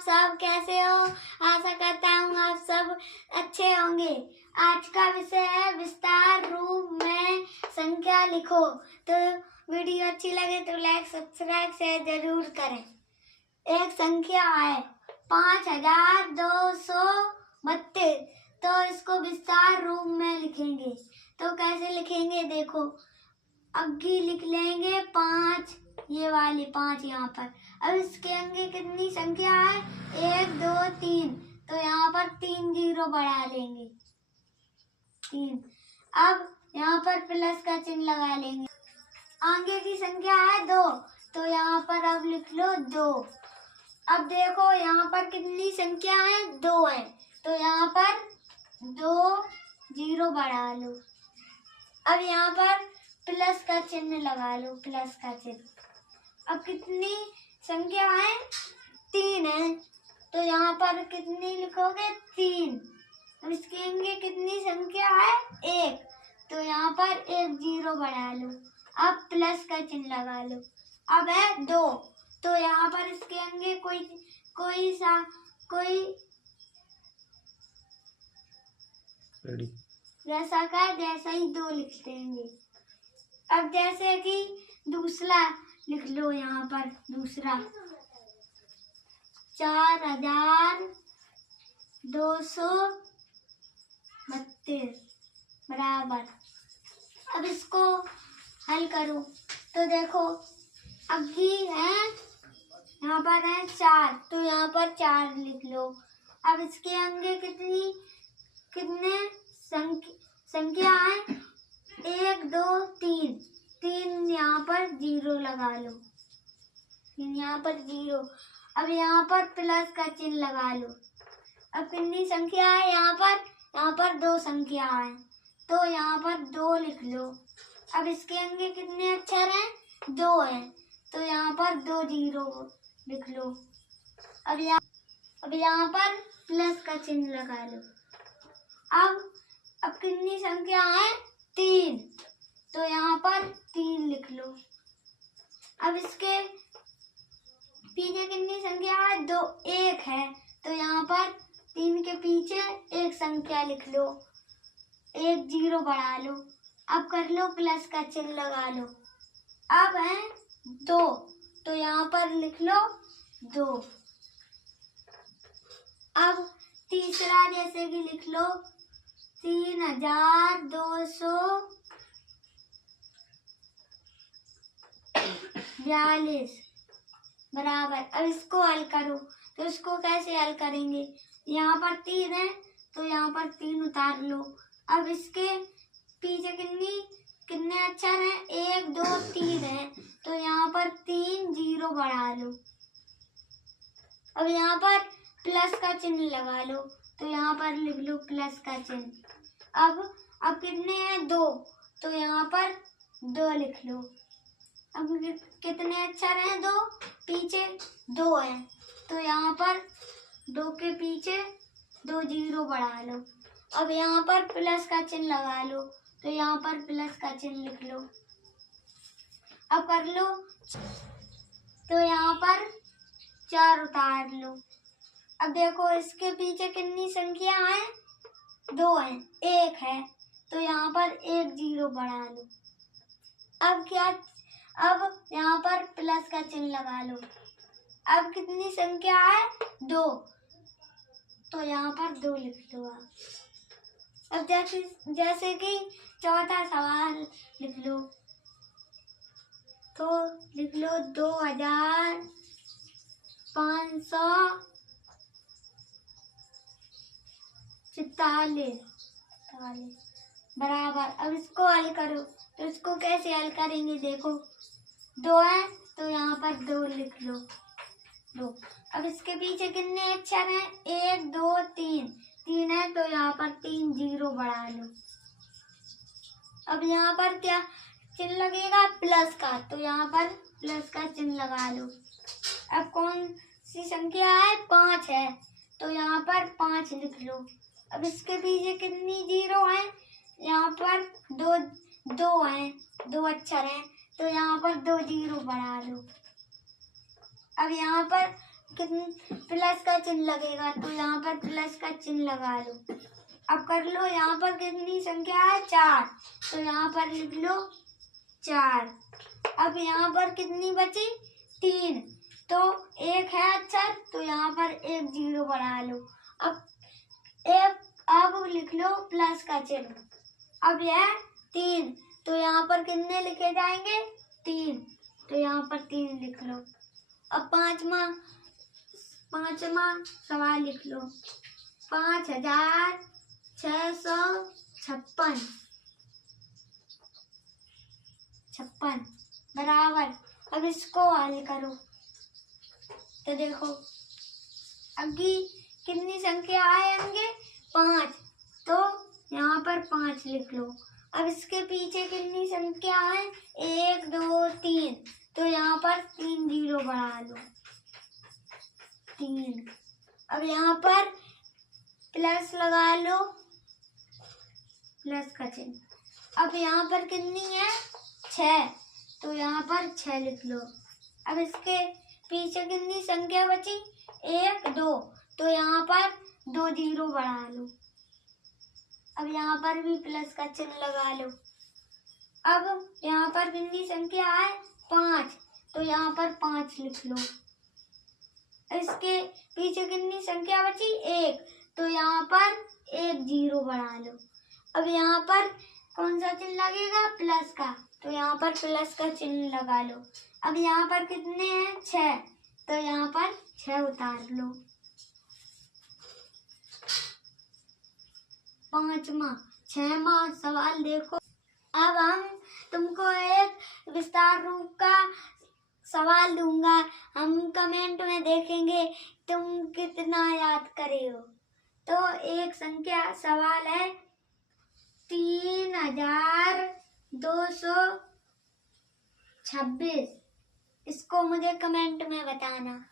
सब कैसे हो? आशा करता हूँ आप सब अच्छे होंगे। आज का विषय है विस्तार रूप में संख्या लिखो। तो वीडियो अच्छी लगे तो लाइक सब्सक्राइब शेयर जरूर करें। एक संख्या है 5232। तो इसको विस्तार रूप में लिखेंगे। तो कैसे लिखेंगे देखो, अग्गी लिख लेंगे 5, ये वाली 5 यहाँ पर। अब इसके आगे कितनी संख्या है? 1 2 3। तो यहाँ पर 3 जीरो बढ़ा लेंगे 3। अब यहाँ पर प्लस का चिन्ह लगा लेंगे। आगे की संख्या है 2, तो यहाँ पर अब लिख लो 2। अब देखो यहाँ पर कितनी संख्या है? 2 है, तो यहाँ पर 2 जीरो बढ़ा लो। अब यहाँ पर प्लस का चिन्ह लगा लो, प्लस का चिन्ह। अब कितनी संख्या है? 3 है, तो यहाँ पर कितनी लिखोगे? 3। अब इसके आगे कितनी संख्या है? 1, तो यहाँ पर 1 जीरो बढ़ा लो। अब प्लस का चिन्ह लगा लो। अब है 2, तो यहाँ पर इसके आगे कोई जैसा का जैसा ही 2 लिख देंगे। अब जैसे कि दूसरा लिख लो, यहाँ पर दूसरा 4232 बराबर। अब इसको हल करो तो देखो, अभी है यहाँ पर है 4, तो यहाँ पर 4 लिख लो। अब इसके आगे कितने संख्या है? 1 2 3। 3 यहाँ पर जीरो लगा लो, 3 यहाँ पर जीरो। अब यहाँ पर प्लस का चिन्ह लगा लो। अब कितनी संख्या है यहाँ पर 2 संख्या है, तो यहाँ पर 2 लिख लो। अब इसके आगे कितने अक्षर हैं? 2 है, तो यहाँ पर 2 जीरो लिख लो। अब यहाँ पर प्लस का चिन्ह लगा लो। अब कितनी संख्या है? 3, तो यहाँ पर 3 लिख लो। अब इसके पीछे कितनी संख्या है? 2 1 है, तो यहाँ पर 3 के पीछे 1 संख्या लिख लो, 1 जीरो बढ़ा लो। अब कर लो प्लस का चिन्ह लगा लो। अब है 2, तो यहाँ पर लिख लो 2। अब तीसरा जैसे कि लिख लो 3242 बराबर। अब इसको हल करो, तो इसको कैसे हल करेंगे? यहाँ पर 3 है, तो यहाँ पर 3 उतार लो। अब इसके पीछे कितने अक्षर हैं? 1 2 3 है, तो यहाँ पर 3 जीरो बढ़ा लो। अब यहाँ पर प्लस का चिन्ह लगा लो, तो यहाँ पर लिख लो प्लस का चिन्ह। अब कितने हैं? 2, तो यहाँ पर 2 लिख लो। अब कितने अक्षर हैं? 2 पीछे 2 है, तो यहाँ पर 2 के पीछे 2 जीरो बढ़ा लो। अब यहाँ पर प्लस का चिन्ह लगा लो, तो यहाँ पर प्लस का चिन्ह लिख लो। अब कर लो, तो यहाँ पर 4 उतार लो। अब देखो इसके पीछे कितनी संख्या है? 2 है, 1 है, तो यहाँ पर 1 जीरो बढ़ा लो। अब यहाँ पर प्लस का चिन्ह लगा लो। अब कितनी संख्या है? 2, तो यहाँ पर 2 लिख लो। अब जैसे कि चौथा सवाल लिख लो, तो लिख लो 2544 बराबर। अब इसको हल करो, तो इसको कैसे हल करेंगे देखो, 2 है, तो यहाँ पर 2 लिख लो 2। अब इसके पीछे कितने अक्षर हैं? 1 2 3। 3 है, तो यहाँ पर 3 जीरो बढ़ा लो। अब यहाँ पर क्या चिन्ह लगेगा? प्लस का, तो यहाँ पर प्लस का चिन्ह लगा लो। अब कौन सी संख्या है? 5 है, तो यहाँ पर 5 लिख लो। अब इसके पीछे कितनी जीरो है? यहाँ पर 2 है, 2 अक्षर हैं, तो यहाँ पर 2 जीरो बढ़ा लो। अब यहाँ पर कितने प्लस का चिन्ह लगेगा, तो यहाँ पर प्लस का चिन्ह लगा लो। अब कर लो, यहाँ पर कितनी संख्या है 4, तो यहाँ पर लिख लो 4। अब यहाँ पर कितनी बची 3, तो 1 है अक्षर, तो यहाँ पर 1 0 बढ़ा लो। अब लिख लो प्लस का चिन्ह। अब यह 3, तो यहाँ पर कितने लिखे जाएंगे 3, तो यहाँ पर 3 लिख लो। अब पांचवा सवाल लिख लो, 5656 बराबर। अब इसको हल करो तो देखो अभी कितनी संख्या आएंगे 5, तो यहाँ पर 5 लिख लो। अब इसके पीछे कितनी संख्या है 1 2 3, तो यहाँ पर 3 0 बढ़ा लो 3। अब यहाँ पर प्लस लगा लो, प्लस का चिन्ह। अब यहाँ पर कितनी है 6, तो यहाँ पर 6 लिख लो। अब इसके पीछे कितनी संख्या बची 1 2, तो यहाँ पर 2 0 बढ़ा लो। अब यहाँ पर भी प्लस का चिन्ह लगा लो। अब यहाँ पर कितनी संख्या है 5, तो यहाँ पर 5 लिख लो। इसके पीछे कितनी संख्या बची 1, तो यहाँ पर 1 0 बढ़ा लो। अब यहाँ पर कौन सा चिन्ह लगेगा प्लस का, तो यहाँ पर प्लस का चिन्ह लगा लो। अब यहाँ पर कितने हैं 6, तो यहाँ पर 6 उतार लो। छठवां सवाल देखो। अब हम तुमको एक विस्तार रूप का सवाल दूंगा, हम कमेंट में देखेंगे तुम कितना याद करे हो। तो एक संख्या सवाल है 3226, इसको मुझे कमेंट में बताना।